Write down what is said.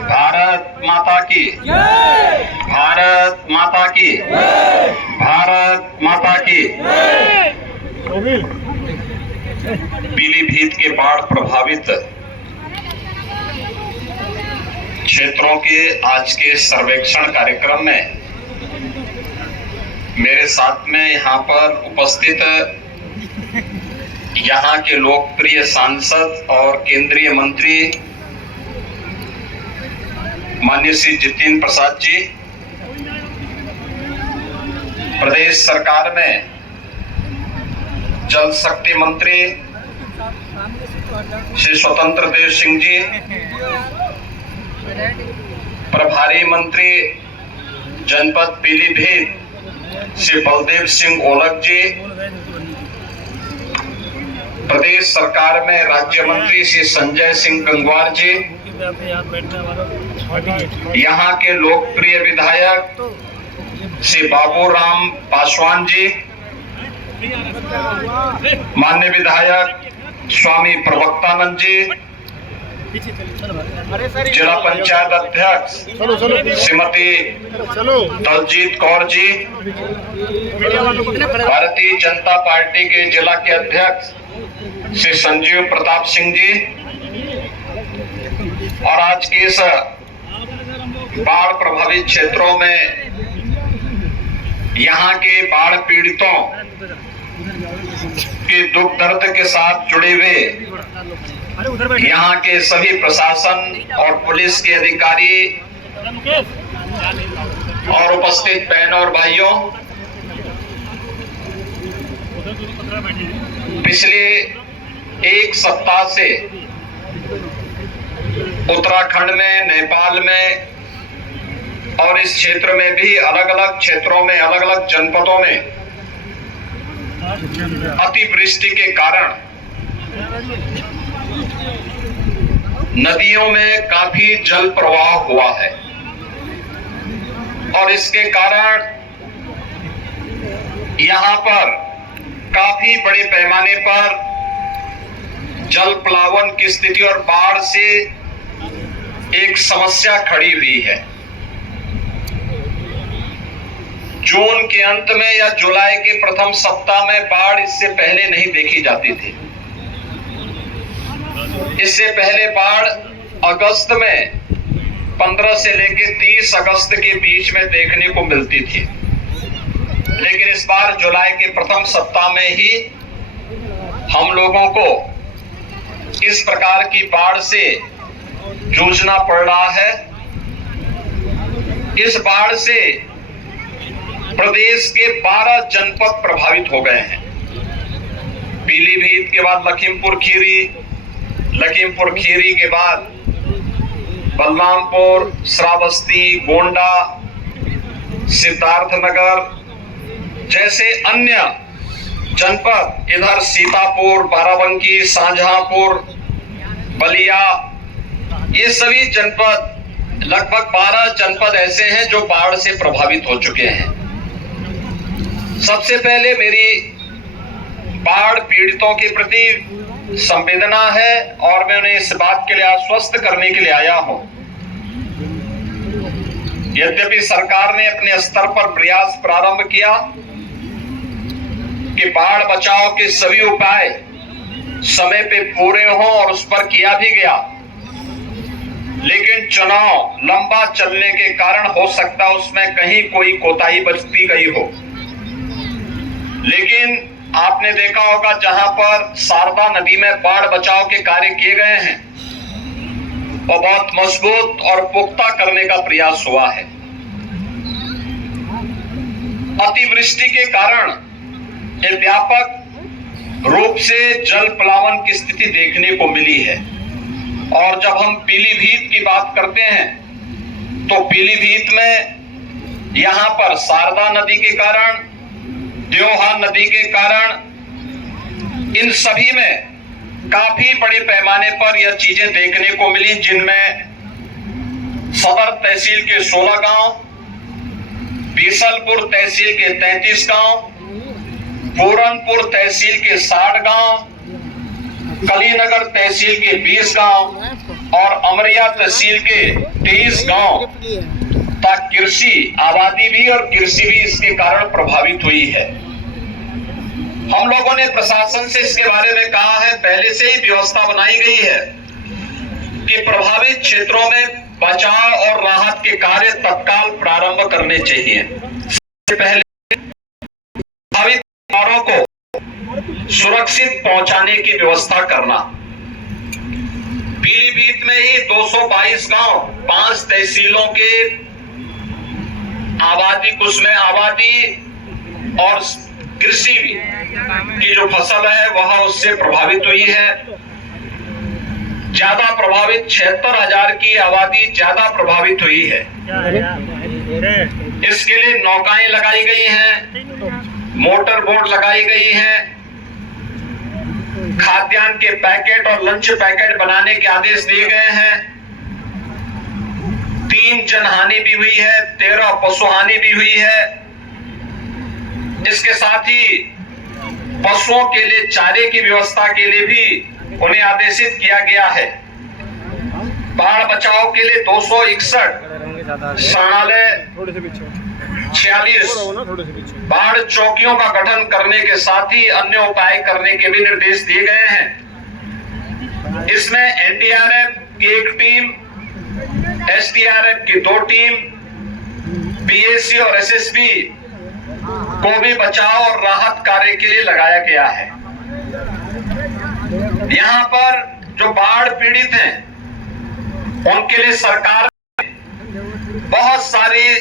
भारत माता की, भारत माता की, भारत माता की। पीलीभीत के बाढ़ प्रभावित क्षेत्रों के आज के सर्वेक्षण कार्यक्रम में मेरे साथ में यहाँ पर उपस्थित यहाँ के लोकप्रिय सांसद और केंद्रीय मंत्री माननीय श्री जितेंद्र प्रसाद जी, प्रदेश सरकार में जल शक्ति मंत्री श्री स्वतंत्र देव सिंह जी, प्रभारी मंत्री जनपद पीलीभीत श्री बलदेव सिंह ओलख जी, प्रदेश सरकार में राज्य मंत्री श्री संजय सिंह गंगवार जी, यहाँ के लोकप्रिय विधायक श्री बाबूराम पासवान जी, माननीय विधायक स्वामी प्रवक्तानंद जी, जिला पंचायत अध्यक्ष श्रीमती दलजीत कौर जी, भारतीय जनता पार्टी के जिला के अध्यक्ष श्री संजीव प्रताप सिंह जी, और आज के इस बाढ़ प्रभावित क्षेत्रों में यहाँ के बाढ़ पीड़ितों के दुख दर्द के साथ जुड़े हुए यहाँ के सभी प्रशासन और पुलिस के अधिकारी और उपस्थित बहनों और भाइयों, पिछले एक सप्ताह से उत्तराखंड में, नेपाल में और इस क्षेत्र में भी अलग अलग क्षेत्रों में, अलग अलग जनपदों में अतिवृष्टि के कारण नदियों में काफी जल प्रवाह हुआ है और इसके कारण यहाँ पर काफी बड़े पैमाने पर जल प्लावन की स्थिति और बाढ़ से एक समस्या खड़ी हुई है। जून के अंत में या जुलाई के प्रथम सप्ताह में बाढ़ इससे पहले नहीं देखी जाती थी। इससे पहले बाढ़ अगस्त में 15 से लेकर 30 अगस्त के बीच में देखने को मिलती थी, लेकिन इस बार जुलाई के प्रथम सप्ताह में ही हम लोगों को इस प्रकार की बाढ़ से जूझना पड़ रहा है। इस बाढ़ से प्रदेश के 12 जनपद प्रभावित हो गए हैं। पीलीभीत के बाद लखीमपुर खीरी, लखीमपुर खीरी के बाद बलरामपुर, श्रावस्ती, गोंडा, सिद्धार्थनगर जैसे अन्य जनपद, इधर सीतापुर, बाराबंकी, शाहजहांपुर, बलिया, ये सभी जनपद, लगभग 12 जनपद ऐसे हैं जो बाढ़ से प्रभावित हो चुके हैं। सबसे पहले मेरी बाढ़ पीड़ितों के प्रति संवेदना है और मैं उन्हें इस बात के लिए आश्वस्त करने के लिए आया हूं। यद्यपि सरकार ने अपने स्तर पर प्रयास प्रारंभ किया कि बाढ़ बचाव के सभी उपाय समय पे पूरे हों और उस पर किया भी गया, लेकिन चुनाव लंबा चलने के कारण हो सकता उसमें कहीं कोई कोताही बचती गई हो। लेकिन आपने देखा होगा जहां पर शारदा नदी में बाढ़ बचाव के कार्य किए गए हैं वो बहुत मजबूत और पुख्ता करने का प्रयास हुआ है। अतिवृष्टि के कारण ये व्यापक रूप से जल प्लावन की स्थिति देखने को मिली है। और जब हम पीलीभीत की बात करते हैं तो पीलीभीत में यहाँ पर शारदा नदी के कारण, देवहा नदी के कारण, इन सभी में काफी बड़े पैमाने पर यह चीजें देखने को मिली, जिनमें सदर तहसील के 16 गांव, बीसलपुर तहसील के 33 गांव, पूरनपुर तहसील के 60 गांव, कलीनगर तहसील के 20 गांव और अमरिया तहसील के 23 गांव तक कृषि आबादी भी और कृषि भी इसके कारण प्रभावित हुई है। हम लोगों ने प्रशासन से इसके बारे में कहा है, पहले से ही व्यवस्था बनाई गई है कि प्रभावित क्षेत्रों में बचाव और राहत के कार्य तत्काल प्रारंभ करने चाहिए। सबसे पहले प्रभावित परिवारों को सुरक्षित पहुंचाने की व्यवस्था करना। पीलीभीत में ही 222 गांव 5 तहसीलों के आबादी, उसमें आबादी और कृषि की जो फसल है वह उससे प्रभावित हुई है। ज्यादा प्रभावित 76,000 की आबादी ज्यादा प्रभावित हुई है। इसके लिए नौकाएं लगाई गई हैं, मोटर बोट लगाई गई हैं, खाद्यान्न के पैकेट और लंच पैकेट बनाने के आदेश दिए गए हैं। 3 जनहानि भी हुई है, 13 पशुहानि भी हुई है। इसके साथ ही पशुओं के लिए चारे की व्यवस्था के लिए भी उन्हें आदेशित किया गया है। बाढ़ बचाव के लिए 261 शरणालय 46 बाढ़ चौकियों का गठन करने के साथ ही अन्य उपाय करने के भी निर्देश दिए गए हैं। इसमें एनडीआरएफ की 1 टीम, एसडीआरएफ की 2 टीम, पीएसी और एसएसबी को भी बचाव और राहत कार्य के लिए लगाया गया है। यहाँ पर जो बाढ़ पीड़ित हैं उनके लिए सरकार बहुत सारी